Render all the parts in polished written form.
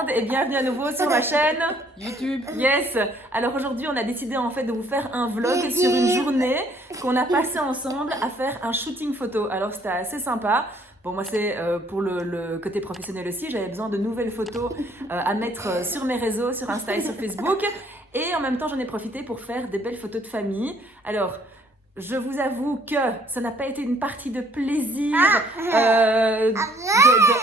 monde et bienvenue à nouveau sur ma chaîne YouTube. Yes. Alors aujourd'hui on a décidé en fait de vous faire un vlog sur une journée qu'on a passée ensemble à faire un shooting photo. Alors c'était assez sympa. Bon moi c'est pour le côté professionnel aussi, j'avais besoin de nouvelles photos à mettre sur mes réseaux, sur Insta et sur Facebook. Et en même temps j'en ai profité pour faire des belles photos de famille. Alors je vous avoue que ça n'a pas été une partie de plaisir de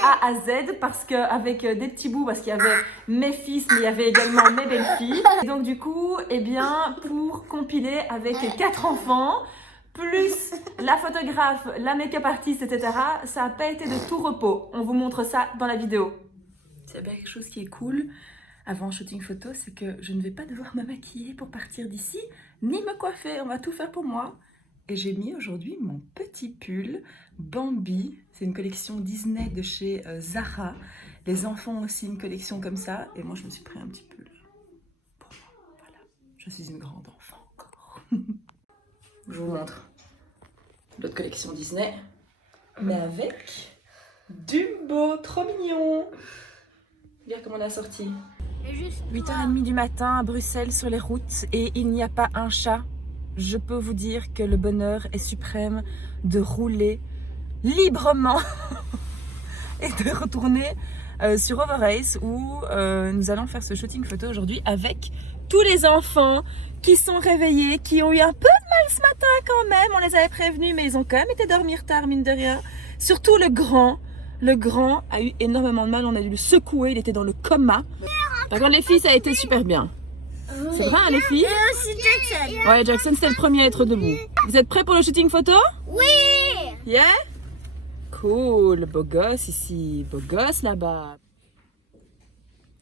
A à Z parce qu'avec des petits bouts, parce qu'il y avait mes fils mais il y avait également mes belles-filles. Et donc du coup, eh bien, pour compiler avec 4 enfants, plus la photographe, la make-up artiste, etc., ça n'a pas été de tout repos. On vous montre ça dans la vidéo. C'est bien quelque chose qui est cool avant un shooting photo, c'est que je ne vais pas devoir me maquiller pour partir d'ici, ni me coiffer, on va tout faire pour moi. Et j'ai mis aujourd'hui mon petit pull Bambi, c'est une collection Disney de chez Zara. Les enfants ont aussi une collection comme ça, et moi je me suis pris un petit pull pour moi, voilà. Je suis une grande enfant encore. Je vous montre l'autre collection Disney, mais avec Dumbo, trop mignon. Regarde comment on a sorti. 8h30 du matin à Bruxelles sur les routes et il n'y a pas un chat. Je peux vous dire que le bonheur est suprême de rouler librement et de retourner sur Overace où nous allons faire ce shooting photo aujourd'hui avec tous les enfants qui sont réveillés, qui ont eu un peu de mal ce matin quand même. On les avait prévenus mais ils ont quand même été dormir tard mine de rien. Surtout le grand. Le grand a eu énormément de mal, on a dû le secouer, il était dans le coma. Par contre, les filles, ça a été super bien. C'est vrai, hein, les filles? Et aussi Jackson. Ouais, Jackson, c'était le premier à être debout. Vous êtes prêts pour le shooting photo? Oui. Yeah? Cool, beau gosse ici, beau gosse là-bas.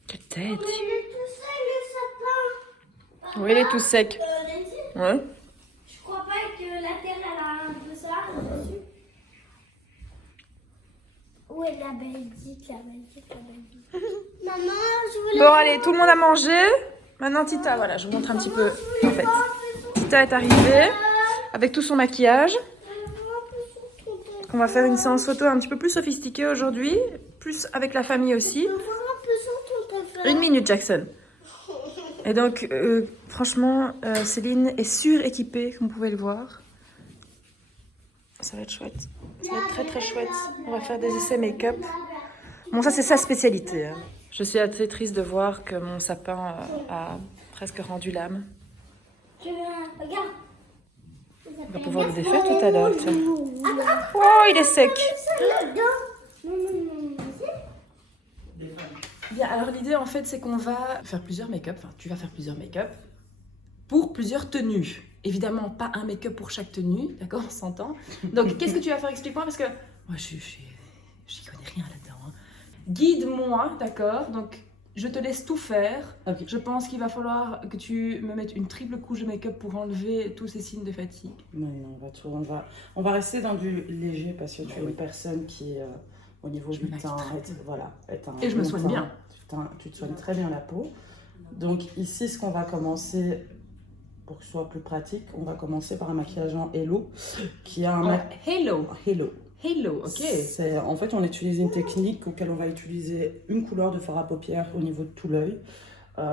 Quelle tête! Il est tout seul, le sapin. Oui, il est tout sec. Ouais. Je crois pas que la terre, elle a un peu ça dessus. Où est la Belgique, la Belgique, la Belgique? Maman, je voulais... Bon, allez, tout le monde a mangé. Maintenant, Tita, voilà, je vous montre un petit peu. En fait, Tita est arrivée avec tout son maquillage. On va faire une séance photo un petit peu plus sophistiquée aujourd'hui, plus avec la famille aussi. Une minute, Jackson. Et donc, franchement, Céline est suréquipée, comme vous pouvez le voir. Ça va être chouette. Ça va être très très chouette. On va faire des essais make-up. Bon, ça c'est sa spécialité. Hein. Je suis assez triste de voir que mon sapin a presque rendu l'âme. Regarde. On va pouvoir le défaire tout à l'heure. Oh, il est sec. Bien, alors l'idée en fait c'est qu'on va faire plusieurs make-up. Enfin, tu vas faire plusieurs make-up pour plusieurs tenues. Évidemment, pas un make-up pour chaque tenue, d'accord, on s'entend. Donc, qu'est-ce que tu vas faire? Explique-moi, parce que moi, je connais rien là-dedans. Hein. Guide-moi, d'accord? Donc, je te laisse tout faire. Okay. Je pense qu'il va falloir que tu me mettes une triple couche de make-up pour enlever tous ces signes de fatigue. Non, on va rester dans du léger parce que tu es une personne qui, au niveau du teint, voilà. Et je me soigne bien. Tu te soignes très bien la peau. Donc, ici, ce qu'on va commencer... Pour que ce soit plus pratique, on va commencer par un maquillage en Hello, qui a un Hello, ok. En fait, on utilise une technique auquel on va utiliser une couleur de fard à paupières au niveau de tout l'œil.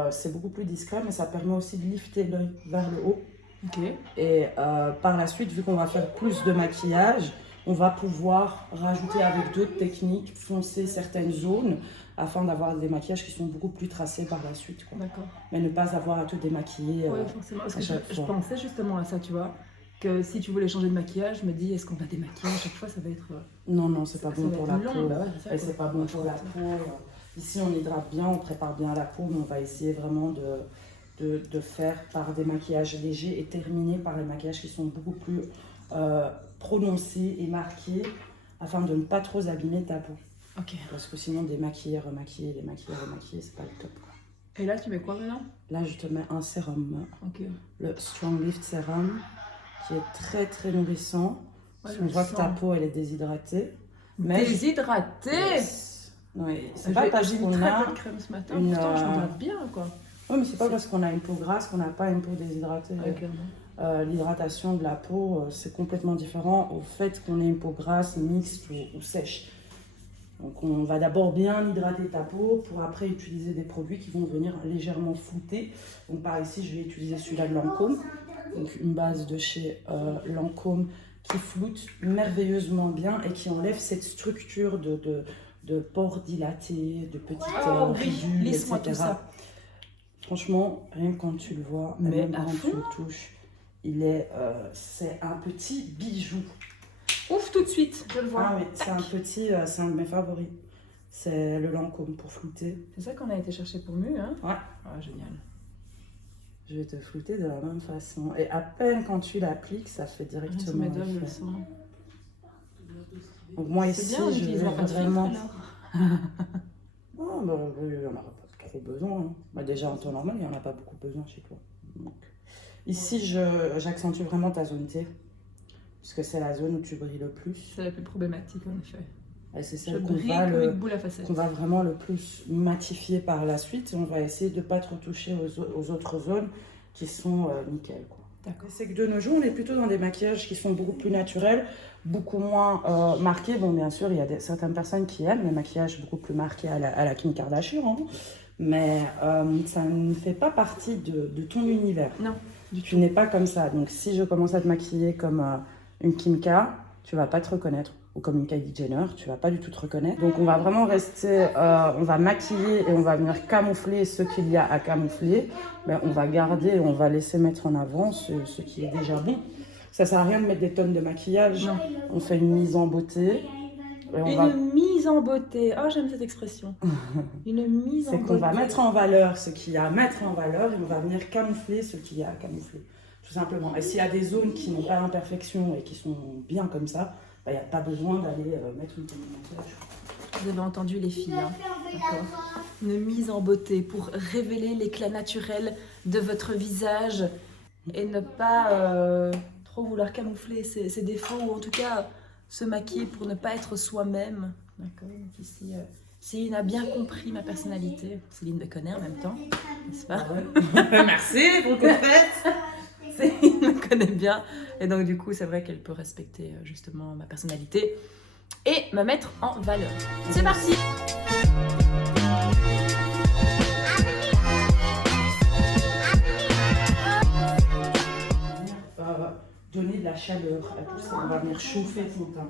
C'est beaucoup plus discret, mais ça permet aussi de lifter l'œil vers le haut. Okay. Et par la suite, vu qu'on va faire plus de maquillage, on va pouvoir rajouter avec d'autres techniques, foncer certaines zones, afin d'avoir des maquillages qui sont beaucoup plus tracés par la suite. D'accord. Mais ne pas avoir à te démaquiller. Oui, forcément. Parce que je pensais justement à ça, tu vois. Que si tu voulais changer de maquillage, je me dis, est-ce qu'on va démaquiller à chaque fois? Ça va être... Non, c'est pas bon pour la peau. Bah ouais, c'est pas bon pour la peau. Ici, on hydrate bien, on prépare bien la peau, mais on va essayer vraiment de faire par des maquillages légers et terminer par les maquillages qui sont beaucoup plus prononcés et marqués, afin de ne pas trop abîmer ta peau. Ok. Parce que sinon, démaquiller, remaquiller, c'est pas le top. Et là, tu mets quoi maintenant? Là, je te mets un sérum. Ok. Le Strong Lift Serum, qui est très très nourrissant. Ouais, on voit que ta peau, elle est déshydratée. Mais déshydratée? Oui, c'est pas parce qu'on a bonne crème ce matin, pourtant je m'hydrate bien, quoi. Oui, mais c'est pas parce qu'on a une peau grasse qu'on n'a pas une peau déshydratée. L'hydratation de la peau, c'est complètement différent au fait qu'on ait une peau grasse, mixte ou sèche. Donc on va d'abord bien hydrater ta peau pour après utiliser des produits qui vont venir légèrement flouter. Donc par ici, je vais utiliser celui-là de Lancôme. Donc une base de chez Lancôme qui floute merveilleusement bien et qui enlève cette structure de pores dilatés, de petites ridules, lisse-moi etc. tout ça. Franchement, rien que quand tu le vois, Mais même à quand fond. tu le touches, c'est un petit bijou. Ouf, tout de suite, je le vois. Ah oui, c'est un de mes favoris. C'est le Lancôme pour flouter. C'est ça qu'on a été chercher pour Mu, hein? Ouais. Ah, génial. Je vais te flouter de la même façon. Et à peine quand tu l'appliques, ça fait Sur directement mes doigts, je le l'effet. sens. Donc moi C'est ici, bien, on je utilisera vais pas de filtre, vraiment... alors. Oh, bah, il n'y en aura pas trop besoin. Hein. Bah, déjà en temps normal, il n'y en a pas beaucoup besoin chez toi. Donc, ici, j'accentue vraiment ta zone T. Puisque c'est la zone où tu brilles le plus. C'est la plus problématique, en effet. Et c'est Je celle qu'on brille va, comme une boule à facettes. qu'on va vraiment le plus matifier par la suite. Et on va essayer de ne pas trop toucher aux autres zones qui sont nickel, quoi. D'accord. C'est que de nos jours, on est plutôt dans des maquillages qui sont beaucoup plus naturels, beaucoup moins marqués. Bon, bien sûr, il y a certaines personnes qui aiment les maquillages beaucoup plus marqués à la Kim Kardashian, hein. Mais ça ne fait pas partie de ton univers. Non, Tu n'es pas comme ça. Donc, si je commence à te maquiller comme une Kim K, tu vas pas te reconnaître. Ou comme une Kylie Jenner, tu vas pas du tout te reconnaître. Donc, on va vraiment rester, on va maquiller et on va venir camoufler ce qu'il y a à camoufler. Mais on va garder et on va laisser mettre en avant ce qui est déjà bon. Ça sert à rien de mettre des tonnes de maquillage. Non. On fait une mise en beauté. Et on va... Une mise en beauté. Oh, j'aime cette expression. Une mise en C'est beauté. qu'on va mettre en valeur ce qu'il y a à mettre en valeur et on va venir camoufler ce qu'il y a à camoufler. Tout simplement. Et s'il y a des zones qui n'ont pas d'imperfection et qui sont bien comme ça, il n'y a pas besoin d'aller mettre une tonne de maquillage. Vous avez entendu les filles, hein. D'accord. Une mise en beauté pour révéler l'éclat naturel de votre visage et ne pas trop vouloir camoufler ses défauts ou en tout cas se maquiller pour ne pas être soi-même. D'accord. Donc ici, Céline a bien compris ma personnalité. Céline me connaît en même temps, n'est-ce pas? Merci pour le fait. Céline me connaît bien et donc du coup c'est vrai qu'elle peut respecter justement ma personnalité et me mettre en valeur. C'est parti! Donner de la chaleur à tout ça. On va venir chauffer ton teint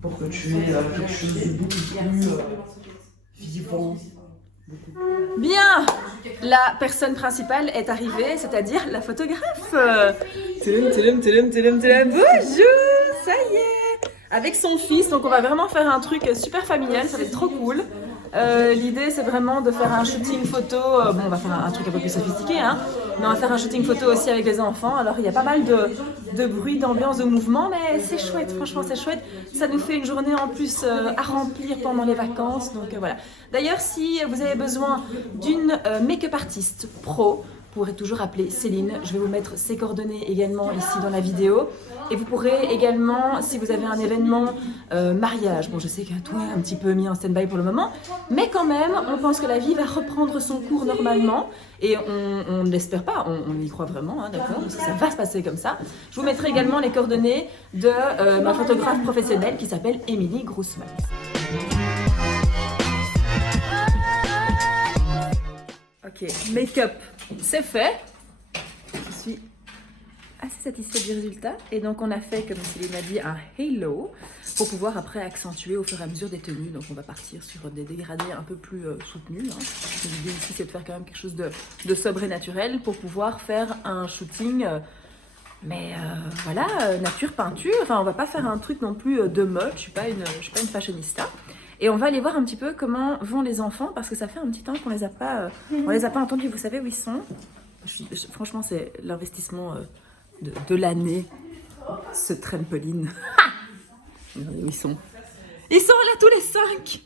pour que tu aies quelque chose de beaucoup plus vivant. Bien! La personne principale est arrivée, c'est-à-dire la photographe. Bonjour! Ça y est! Avec son fils, donc on va vraiment faire un truc super familial, ça va être trop cool. L'idée c'est vraiment de faire un shooting photo, bon on va faire un truc un peu plus sophistiqué, hein, mais on va faire un shooting photo aussi avec les enfants. Alors il y a pas mal de bruit, d'ambiance, de mouvement, mais c'est chouette, franchement c'est chouette. Ça nous fait une journée en plus à remplir pendant les vacances, donc voilà. D'ailleurs si vous avez besoin d'une make-up artiste pro, vous pourrez toujours appeler Céline. Je vais vous mettre ses coordonnées également ici dans la vidéo. Et vous pourrez également, si vous avez un événement mariage, bon je sais que tout est un petit peu mis en stand-by pour le moment, mais quand même, on pense que la vie va reprendre son cours normalement. Et on ne l'espère pas, on y croit vraiment, hein, d'accord, parce que ça va se passer comme ça. Je vous mettrai également les coordonnées de ma photographe professionnelle qui s'appelle Émilie Groussman. Ok, make-up, c'est fait. Je suis assez satisfaite du résultat. Et donc on a fait, comme Céline m'a dit, un halo pour pouvoir après accentuer au fur et à mesure des tenues. Donc on va partir sur des dégradés un peu plus soutenus. Hein. L'idée ici c'est de faire quand même quelque chose de sobre et naturel pour pouvoir faire un shooting. Mais voilà, nature, peinture. Enfin on va pas faire un truc non plus de mode. Je suis pas une fashionista. Et on va aller voir un petit peu comment vont les enfants parce que ça fait un petit temps qu'on les a pas entendus. Vous savez où ils sont? Franchement, c'est l'investissement de l'année, ce trampoline. Regardez où ils sont. Ils sont là tous les 5.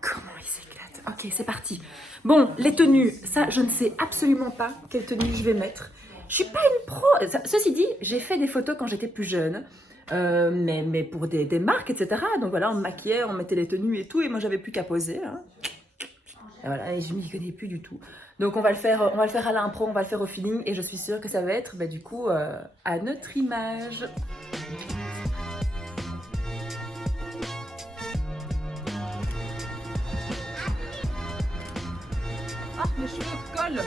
Comment ils s'éclatent. Ok, c'est parti. Bon, les tenues, ça, je ne sais absolument pas quelle tenue je vais mettre. Je suis pas une pro. Ceci dit, j'ai fait des photos quand j'étais plus jeune, mais pour des marques, etc. Donc voilà, on me maquillait, on mettait les tenues et tout, et moi j'avais plus qu'à poser. Hein. Et voilà, et je m'y connais plus du tout. Donc on va le faire à l'impro, on va le faire au feeling et je suis sûre que ça va être du coup à notre image. Ah, mes cheveux collent.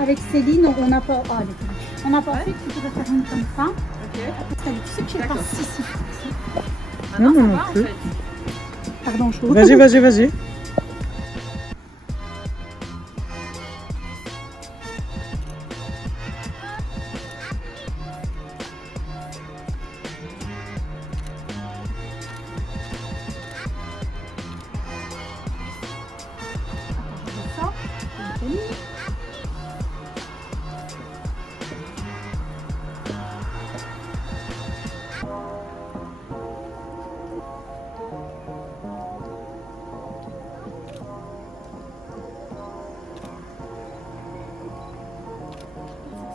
Avec Céline, on n'a pas. Ah, on n'a pas fait que tu pourrais faire une comme ça. Ok. Tu sais que je sais pas si. Maintenant, Non, ça non va en plus. fait. Pardon, je Vas-y. ça.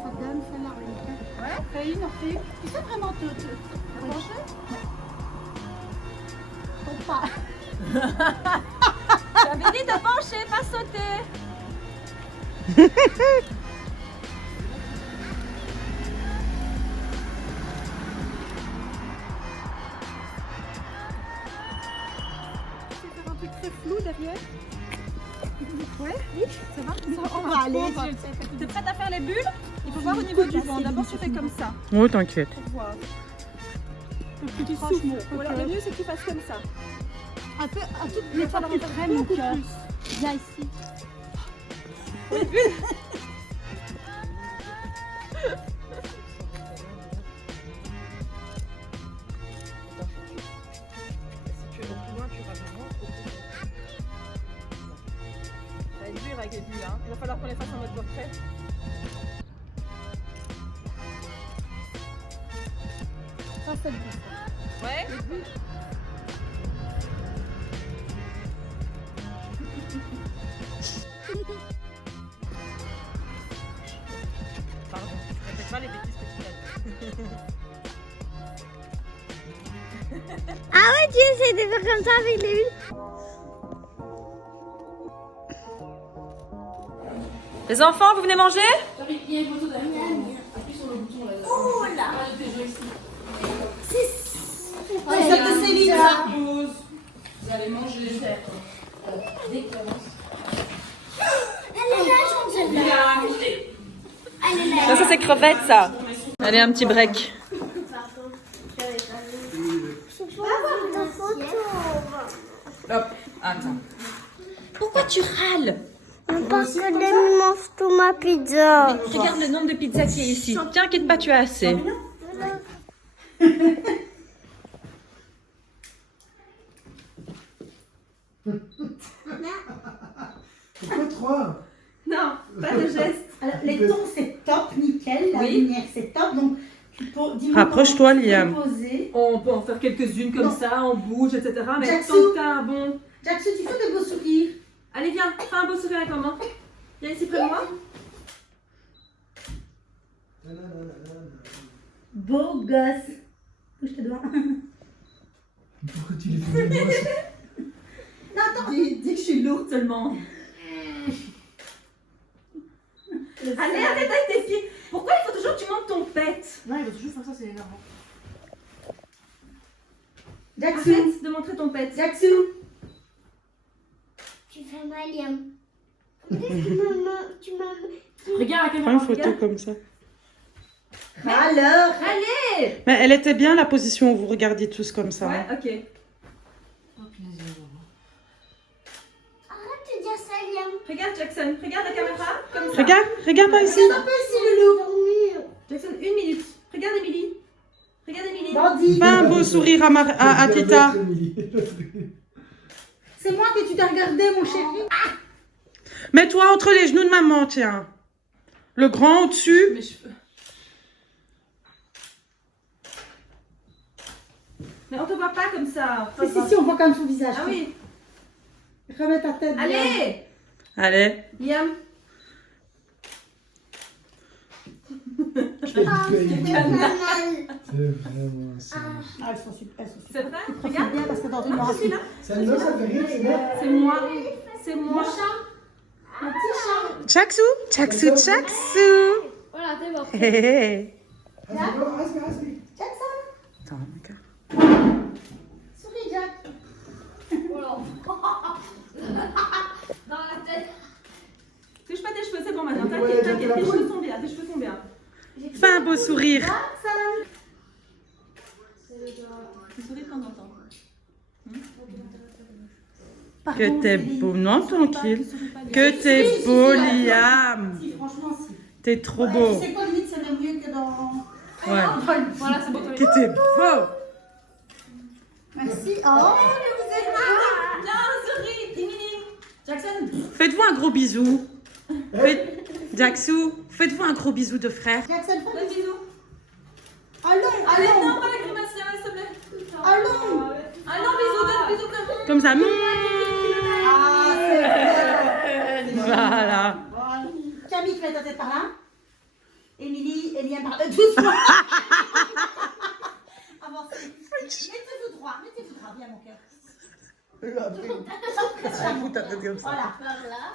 Ça donne, ça m'arrive. Ouais, fais une. Tu sais vraiment te pencher? Faut pas. J'avais dit de pencher, pas sauter. Faire un truc très flou derrière. Ouais, oui, ça va. On va aller. T'es prête à faire les bulles? Il faut voir au niveau du vent. D'abord, tu fais comme ça Oh, t'inquiète. pour voir. Que tu souffles. Ou alors, le mieux, c'est que tu fasses comme ça. Un peu, mais pas plus près, mon cœur. Viens ici. Ça va être dur avec les bulles, hein. Il va falloir qu'on les fasse en mode portrait. Ça, c'est bon. Ouais. Pardon, je répète pas les bêtises que tu as dit. Tu essaies de faire comme ça avec les bulles. Les enfants, vous venez manger? Oh là. Ça te Céline, ça. Vous allez manger. Elle est là, celle-là. Elle est là. Ça c'est crevettes, ça. Allez, un petit break. Ta photo. Hop, attends. Pourquoi tu râles? Parce que Demi mange toute ma pizza. Regarde le nombre de pizzas qu'il y a ici. T'inquiète pas, tu as assez. Pourquoi 3? Non, pas de geste. Alors, les tons, c'est top, nickel. La Oui. lumière, c'est top. Donc, tu peux. dis-moi Rapproche-toi, comment tu peux Liam. poser. On peut en faire quelques-unes comme Non. ça, on bouge, etc. Mais Jackson. tant que t'as un bon... Jackson, tu fais de beaux sourires. Allez, viens, fais un beau sourire avec maman. Viens ici près de moi. Beau gosse. Bouge tes doigts. Pourquoi tu les fais de moi? Non, attends. Dis que je suis lourde seulement. Allez, arrête avec tes pieds. Pourquoi il faut toujours que tu montes ton pet? Non, il va toujours faire ça, c'est énervant. Jackson. Arrête de montrer ton pet. Jackson. Tu fais mal, Liam. Tu m'as. Regarde la Prends caméra. une photo comme ça. Alors. Allez. Mais elle était bien la position où vous regardiez tous comme ça. Ouais, hein. ok. Oh, plaisir. Arrête de dire ça, Liam. Regarde Jackson, regarde la caméra, comme ça. Regarde par ici. Un peu ici, Loulou. Dormir. Jackson, 1 minute. Regarde Émilie. Regarde Émilie. Bandit. Fais un beau sourire à Tita. C'est moi que tu t'as regardé, mon chéri. Mets-toi entre les genoux de maman, tiens. Le grand au-dessus. Mes cheveux. Mais on te voit pas comme ça. Si, on voit quand même son visage. Ah oui. Remets ta tête. Allez. Allez. Liam. Quelle belle idée. Maman. C'est vraiment ça. Ah, elles sont super. C'est vrai? Regarde Regarde. bien parce que dans une marque. Ça nous ça fait rire, c'est bien. C'est moi. C'est moi. Jaxou, Jaxou, Jaxou. Voilà, c'est bon. Hé, hé, hé. Vas-y. Attends, regarde. Souris, Jack. Voilà. Dans la tête. Touche pas tes cheveux, c'est bon maintenant. Ouais, T'inquiète, j'ai t'inquiète. la Tes peau. cheveux sont bien, tes cheveux sont bien. Fais un beau sourire. Tu souris de temps en temps. Que t'es beau. Non, tranquille. Que t'es beau, Liam. Si, franchement, si. T'es trop Ouais, beau. tu sais quoi, limite, c'est même mieux que dans. Ouais. Voilà, c'est bon. Que t'es beau. Merci. Oh, que vous êtes beau. Viens, souris, ding, ding. Jackson. Faites-vous un gros bisou. Jaxou, faites-vous un gros bisou de frère. Jackson, fais Fais bisous. Allons, Allez, allons. non, pas la grimace, s'il te plaît. Allons. Ah non, bisous, donne bisous comme ça. Comme ça. Ah, c'est bien. Voilà. Voilà. Camille, tu mets ta tête par là. Émilie, Eliane par là. Doucement. Avancez. Mettez-vous droit. Viens, mon cœur. Fous ta tête comme ça. Voilà. Par là.